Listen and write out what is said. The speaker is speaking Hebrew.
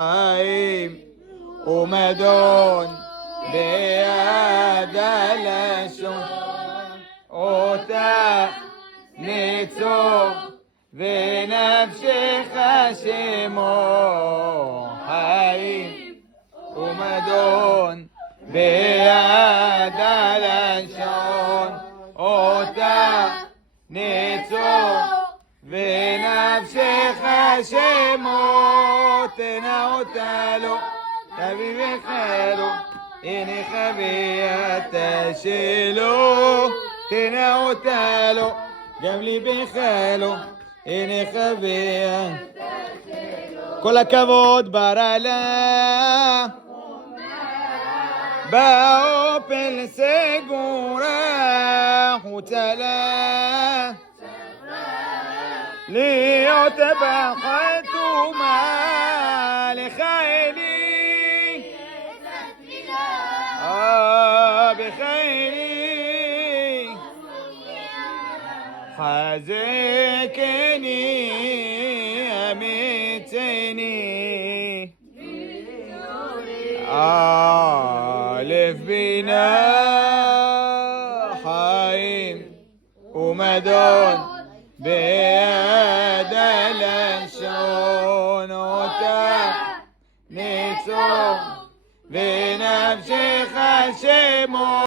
חיים ומדון ביד הלשון אותה ניצור ונפשך שמו חיים ומדון ביד הלשון אותה ניצור ונפשך שמו תנה אותה לו תביא וחלו הנה חוויית שלו תנה אותה לו גם לי בחלו הנה חוויית כל הכבוד ברלה באופן סגורה חוצלה להיות בחתומה לחיילי בחיילי חזקני אמיצני אלף בינה חיים ומדון ביד הלשון אותה ניצור ונפשך שמו